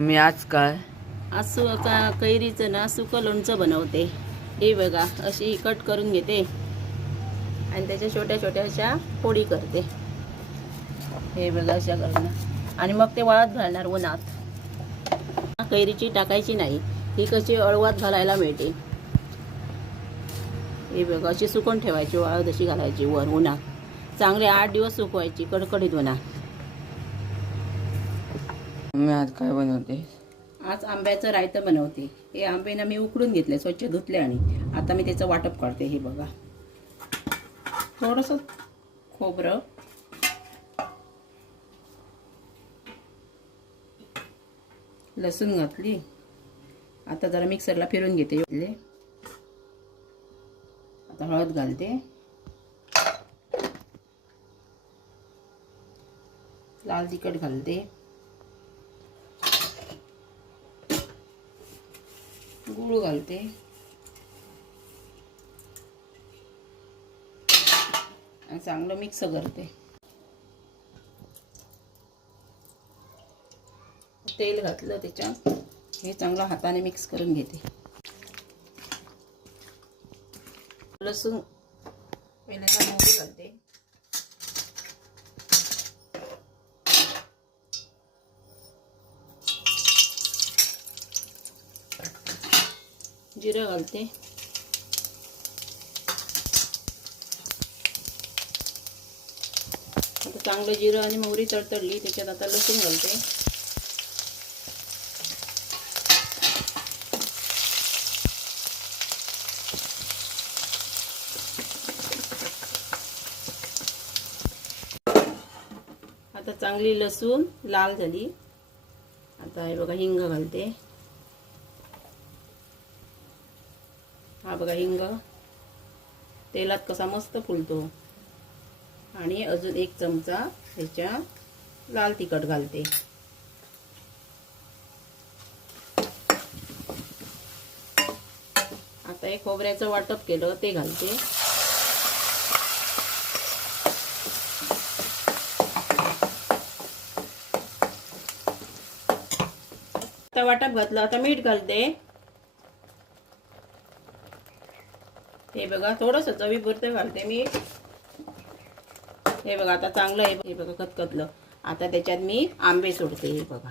मी आज काय कैरीचं ना सुकं लोणचं बनवते। हे बघा अशी कट करून घेते आणि त्याच्या छोट्या छोट्या अशा फोडी करते। हे बघा अशा करणं आणि मग ते वाळत घालणार उन्हात। कैरीची टाकायची नाही, ही कशी अळवात घालायला मिळते। हे बघा अशी सुकून ठेवायची, वाळत अशी घालायची वर उन्हात। चांगले 8 दिवस सुकवायची कडकडीत उन्हात। मी आज काय बनवते? आज आंब्याचं रायतं बनवते। हे आंबे ना मी उकडून घेतले, स्वच्छ धुतले आणि आता मी त्याचं वाटप करते। हे बघा थोडंसं खोबरं, लसूण घातली। आता जरा मिक्सरला फिरून घेते। आता हळद घालते, लाल तिखट घालते, गूळ घालते आणि चांगलं मिक्स करते। तेल घातलं त्याच्यात, हे चांगलं हाताने मिक्स करून घेते। लसूण पहिल्यांदा मोहरी घालते, जिरं घालते, आता चांगलं जिरं आणि मोहरी तडतडली त्याच्यात आता लसूण घालते। आता चांगली लसूण लाल झाली, आता हे बघा हिंग घालते। हा बघा हिंग तेलात कसा मस्त फुलतो। आणि अजून 1 चमचा ह्याच्या लाल तिखट घालते। आता हे खोबऱ्याचं वाटप केलं ते घालते। आता वाटप घातलं, आता मीठ घालते। हे बघा थोडंसं चवीपुरतं घालते मीठ। हे बघा आता चांगलं हे बघा खतखतलं। आता त्याच्यात मी आंबे सोडते। हे बघा